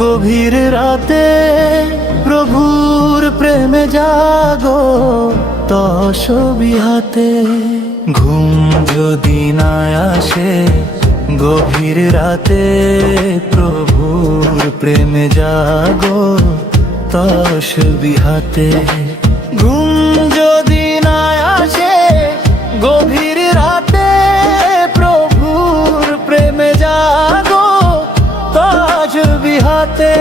গভীর রাতে প্রভুর প্রেমে জাগো তসবি হাতে। ঘুম যদি না আসে গভীর রাতে প্রভুর প্রেমে জাগো তসবি হাতে। ঘুম যদি না আসে গভীর রাতে প্রভুর প্রেমে জাগো তসবি হাতে।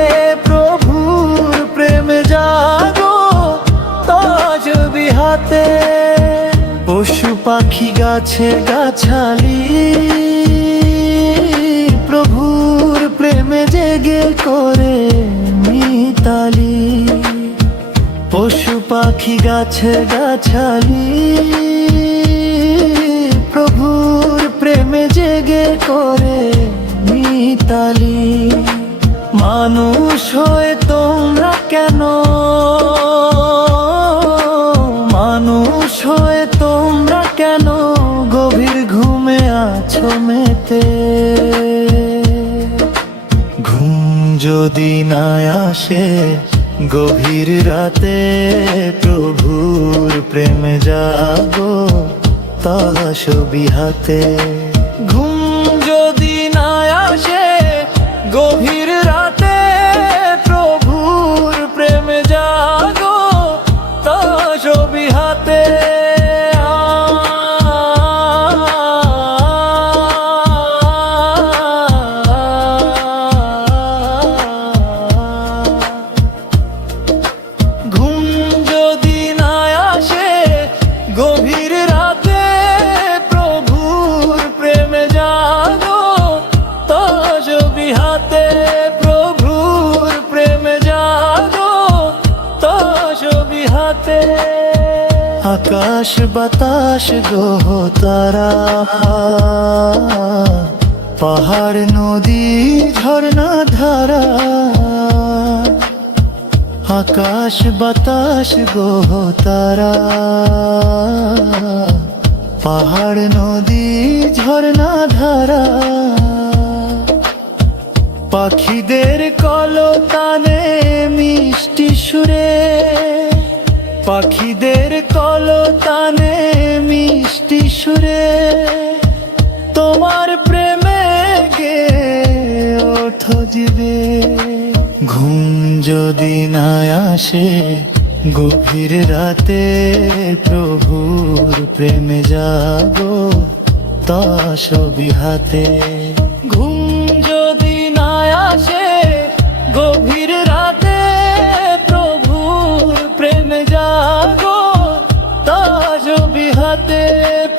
প্রভুর প্রেমে জাগো তসবি হাতে। পশু পাখি গাছে গাছালি প্রভুর প্রেমে জেগে করে মিতালি। পশু পাখি গাছে গাছালি প্রভুর প্রেমে জেগে করে মিতালি। মানুষ হয়ে তোমরা কেন, মানুষ হয়ে তোমরা কেন গভীর ঘুমে আছো মেতে। ঘুম যদি না আসে গভীর রাতে প্রভুর প্রেমে জাগো তসবি হাতে। ঘুম যদি না আসে গভীর রাতে প্রভুর প্রেমে জাগো তসবি হাতে। ঘুম যদি না আসে গভীর রাতে প্রভুর প্রেমে জাগো তসবি হাতে। প্রভুর প্রেমে জাগো তসবি হাতে। আকাশ বাতাস গ্রহ তারা পাহাড় নদী ঝর্ণা ধারা। আকাশ বাতাস গ্রহ তারা পাহাড় নদী ঝর্ণা ধারা। পাখিদের কলতানে মিষ্টি সুরে, পাখিদের কলতানে মিষ্টি সুরে তোমার প্রেমে গে ওঠো জিবে। ঘুম যদি না আসে গভীর রাতে প্রভুর প্রেমে জাগো তসবি হাতে। ঘুম যদি না আসে গভীর রাতে প্রভুর প্রেমে জাগো তসবি হাতে।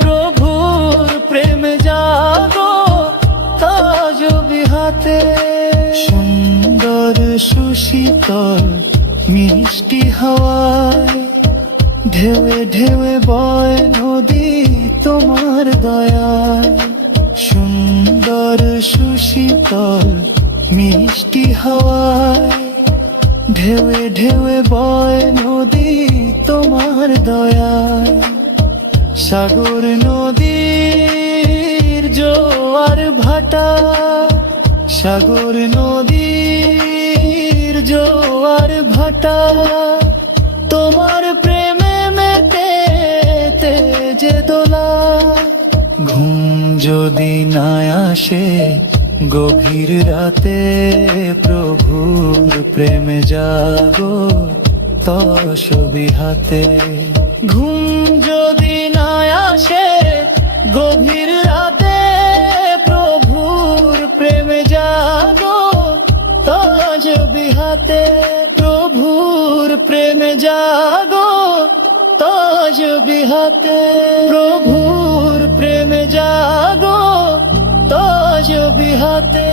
প্রভুর প্রেমে জাগো তসবি হাতে। সুন্দর সুশীতল মিষ্টি হাওয়ায় ঢেউে ঢেউে বয় নদী তোমার দয়ায়। সুন্দর সুশীতল মিষ্টি হাওয়ায় ঢেউে ঢেউে বয় নদী তোমার দয়ায়। সাগর নদীর জোয়ার ভাটা, সাগর নদীর জোয়ার ভাটা তোমার প্রেমে মেতে যে দোলা। ঘুম যদি না আসে গভীর রাতে প্রভুর প্রেমে জাগো তসবি হাতে। ঘুম যদি না আসে গভীর রাতে প্রভুর প্রেমে জাগো তসবি হাতে। প্রভুর প্রেমে জাগো তসবি হাতে। প্রভুর প্রেমে জাগো তসবি হাতে।